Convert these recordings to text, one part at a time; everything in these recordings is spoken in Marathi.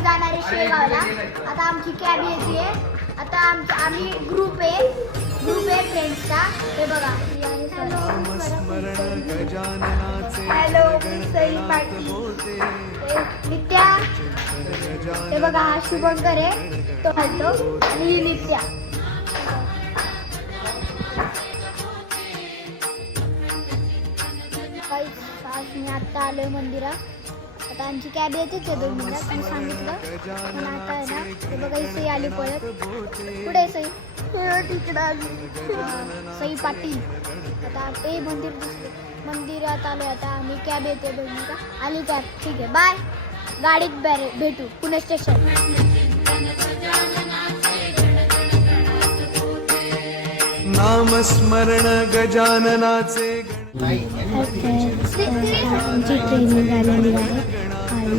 आम्ही जाणार आहे शेगावला. आता आमची कॅब येते. आता आम्ही ग्रुप आहे फ्रेंड्सचा. हे बघा, हॅलो सई पाटील, नित्या, हे बघा हा शुभंकर आहे तो घालतो आणि ही नित्या. मी आत्ता आलोय मंदिरात. आता आमची कॅब येतेच आहे 2 मिनिटात मी सांगितलं. पण आता आहे ना ते बघा ही सई आली पळत. कुठे आहे सई? तिकडं आली सई पाटील. आता ते मंदिरात आलोय. आता आम्ही कॅब येते 2 मिनिटात. आली कॅब, ठीक आहे, बाय. गाडीत भेटू पुणे स्टेशन. नामस्मरण गजाननाचे. आमची ट्रेन निघालेली आहे आणि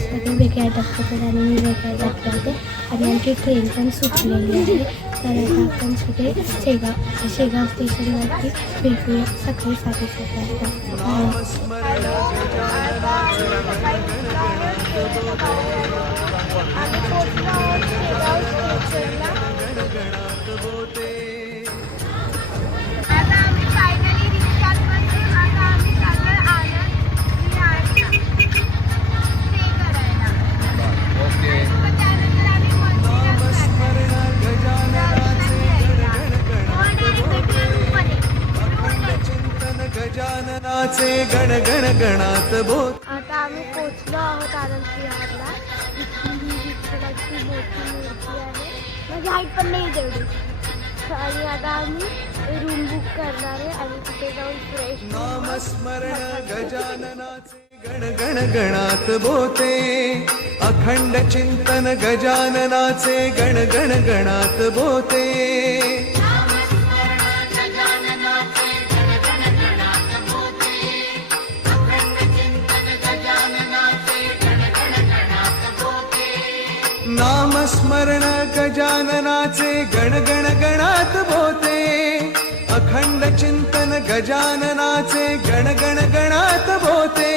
सगळे वेगळ्या टप्प्यात आणि मी वेगळ्या टप्प्यात होते आणि आमची ट्रेन पण सुटलेली आहे. तर आता आपण सगळे शेगाव स्टेशनवरती भेटूया सकाळी 7:30 गजाननाचे गण गण गणात बोत. आता आम्ही पोहोचलो आहोत आनंद विहारला. विठ्ठलाची मोठी मूर्ती आहे. माझी हाईट पण नाही तेवढी. आणि आता आम्ही रूम बुक करणार आहे आणि तिथे जाऊन फ्रेश. नामस्मरण गजाननाचे गण गण गणात बोते. अखंड चिंतन गजाननाचे गण गण गणात बोते. नामस्मरण गजाननाचे गण गण गणात बोते. अखंड चिंतन गजाननाचे गण गण गणात बोते.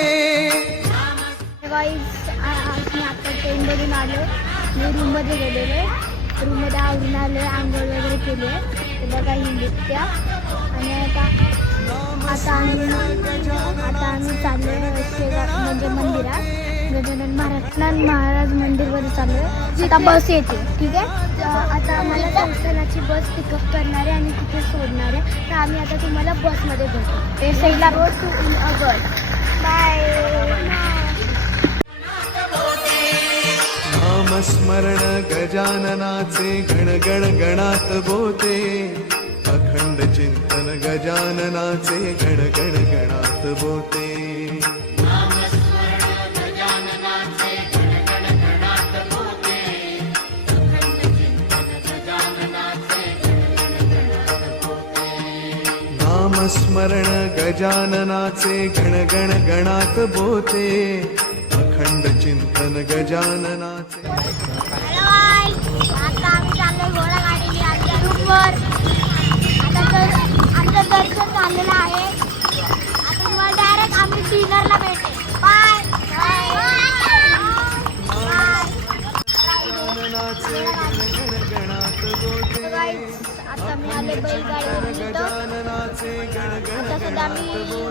मी आता ट्रेनमधून आलो. मी रूममध्ये गेलेलो आहे. रूममध्ये आवरून आलो आहे, आंघोळ वगैरे केली आहे. ते बघा ही नृत्य. आणि आता आम्ही चाललो आहे शेगाव म्हणजे मंदिरात. गजानन महाराज मंदिरवर चालू आहे. आता बस येते, ठीक आहे. आता आम्हाला संस्थानाची बस पिकअप करणार आहे आणि तिथे सोडणार आहे. तर आम्ही आता तुम्हाला बसमध्ये भेटू. ते सैला रोड टू अगड. बाय. नामस्मरण गजाननाचे गण गण गणात बोते. अखंड चिंतन गजाननाचे गण गण गणात बोते. नामस्मरण गजाननाचे गण गण गणात बोते. अखंड चिंतन गजाननाचे. आता आम्ही चाललोय घोडागाडीने आमच्या रूटवर. आमचं दर्शन झालेलं आहे. आता तुम्हाला डायरेक्ट आम्ही डिनरला भेटेल. बाय. आता मी आले बैलगाडीवर. आता सध्या मी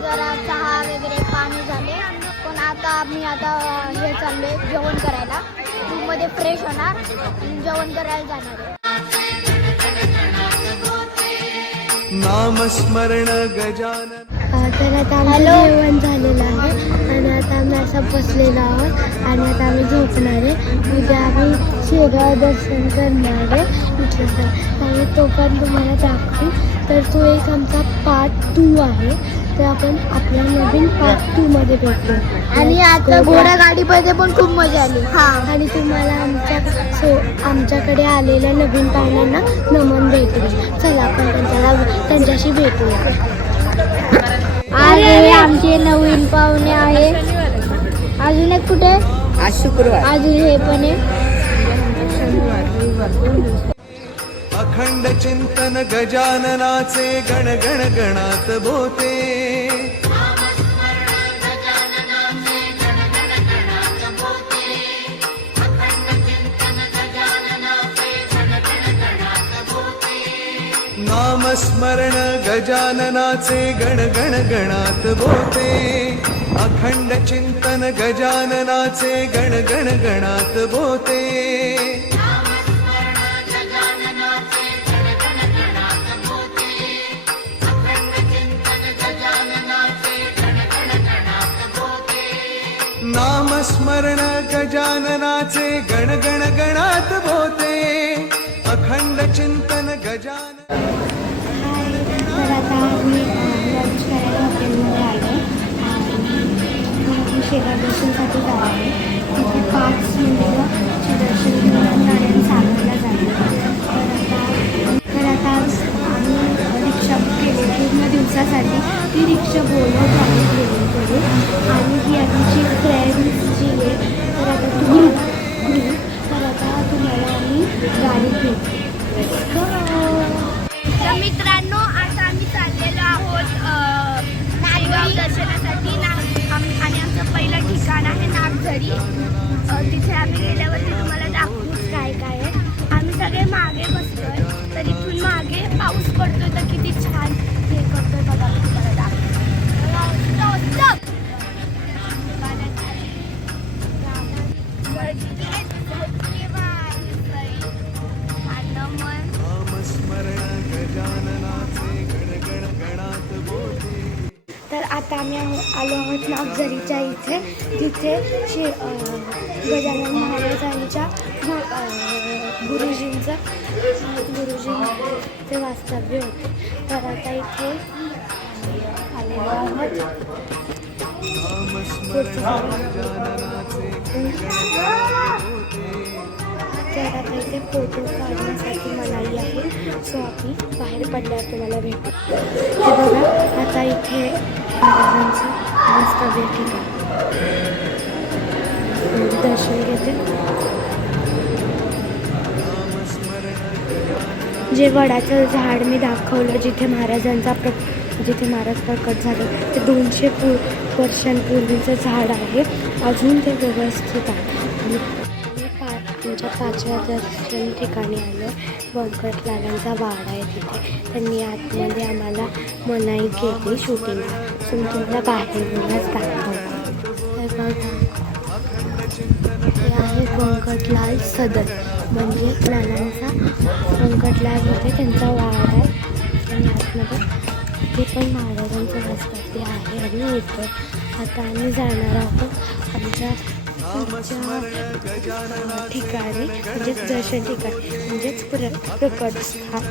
जरा चहा वगैरे पाणी झाले. पण आता मी हे चाललोय जेवण करायला. रूममध्ये फ्रेश होणार आणि जेवण करायला जाणार आहे. नामस्मरण गजानन. तर आता आमचं जेवण झालेलं आहे आणि आता आम्ही असं बसलेलो आहोत आणि आता आम्ही झोपणार आहे. उद्या आम्ही शेगाव दर्शन करणार आहे इथलं. आणि तो पण तुम्हाला दाखवू. तर तो एक आमचा पार्ट 2 आहे. तर आपण आपल्या नवीन पार्ट 2 मध्ये भेटतो. आणि आता घोडागाडीमध्ये पण खूप मजा आली. आणि तुम्हाला आमच्याकडे आलेल्या नवीन पाहुण्यांना नमन भेटेल. चला आपण त्यांच्याशी भेटूया. आज आमचे नवीन पाहुणे आहे. अजून एक कुठे? आज शुक्रवार. अजून हे पण आहे. अखंड चिंतन गजाननाचे गण गण गणात बोते. नामस्मरण गजाननाचे गण गण गणात बोते अखंड चिंतन गजाननाचे गण गण गणात बोते नामस्मरण गजाननाचे गण गण गणात बोते अखंड चिंतन गजानन हाय, तर आता आम्ही लंच करायला हॉटेलमध्ये आलो आणि शेगाव दर्शनसाठी जाणार आहे. तिथे 5 मंदिराचे दर्शन घेऊन गाड्याने सागरला जाणार. तर आता आज आम्ही रिक्षा केली पूर्ण दिवसासाठी. ती रिक्षा बोलवत आम्ही घेऊन करू आणि ही आमची फ्रेंड्स जी आहे तर आता तर आता तुम्हाला आम्ही गाडी घेऊ. तर मित्रांनो आता आम्ही चाललेलो आहोत नागगाव दर्शनासाठी आणि आमचं पहिलं ठिकाण आहे नागझरी. तिथे आम्ही गेल्यावरती तुम्हाला दाखवूच काय काय आहे. आम्ही सगळे मागे बसतोय तर इथून मागे पाऊस पडतोय तर किती छान हे करतोय बघा. मी तुम्हाला दाखवतो. तर आता आम्ही आलो आहोत नागझरीच्या इथे जिथे गजानन महाराजांच्या गुरुजींचं ते वास्तव्य होते. तर आता इथे आलेलो आहोत. तर आता इथे फोटो काढण्यासाठी मनाई आहे. सो आम्ही बाहेर पडल्यावर तुम्हाला भेटू. हे बघा आता इथे महाराजांचं वास्तव्य ठिकाण दर्शन घेते. जे वडाचं झाड मी दाखवलं जिथे जिथे महाराज प्रकट झाले ते 200 वर्षांपूर्वीचं झाड आहे. अजून ते व्यवस्थित आहे. आमच्या 5व्या दर्शन ठिकाणी आलो. व्यंकटलालांचा वाडा आहे तिथे. त्यांनी आतमध्ये आम्हाला मनाई केली शूटिंगला. तुम्हाला बाहेरूनच दाखवतो. तर बघा हे आहे व्यंकटलाल सदन म्हणजे लालांचा व्यंकटलाल होते त्यांचा वाडा आहे. आणि आतमध्ये हे पण महाराजांचं वास्तव्य आहे आणि होतं. आता आम्ही जाणार आहोत आमच्या ठिकाणी म्हणजेच दर्शन ठिकाणी म्हणजेच प्रकट स्थान.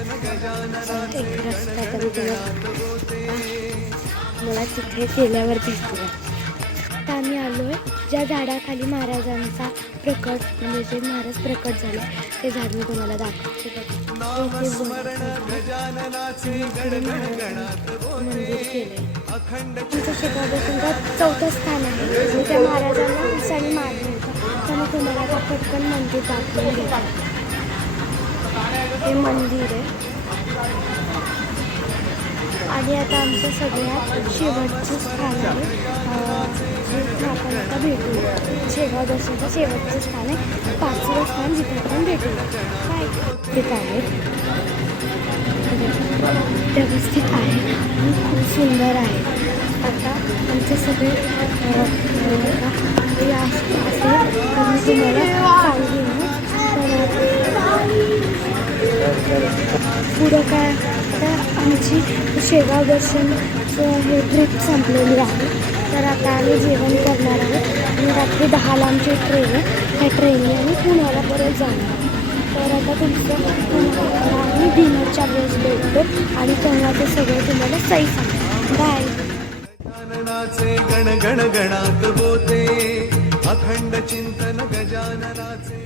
एक रस्ता तर मला तिथे गेल्यावर दिसला. आता आम्ही आलो आहे ज्या झाडाखाली महाराजांचा प्रकट म्हणजे जे महाराज प्रकट झाले ते झाड मी तुम्हाला दाखवते. मंदिर केले. आमचं शेगाव दर्शनचं 4थं स्थान आहे आणि त्या महाराजांना विसाने मारलं होतं. तर मी तुम्हाला आता पटकन मंदिर दाखवून घेतो. हे मंदिर आहे आणि आता आमचं सगळ्यात शेवटचं स्थान आहे जिथे आपण आता भेटू. शेगाव दर्शनचं शेवटचं स्थान आहे 5वं स्थान जिथे आपण भेटू. काय तिथं आहे व्यवस्थित आहे आणि खूप सुंदर आहे. आता आमचे सगळे असेल तर मी तुम्हाला सांगेन. पुढं काय तर आमची शेगाव दर्शनचं हे ट्रिप संपलेली आहे. तर आता आम्ही जेवण करणार आहोत आणि रात्री 10ला आमची ट्रेन आहे. त्या ट्रेनने आम्ही पुण्याला परत जाणार. तर आता तुमचं आम्ही डिनरच्या वेळेस भेटतो आणि तेव्हा ते सगळं तुम्हाला सही सांगतो. बाय. गण गण गणात बोते अखंड चिंतन गजाननाचे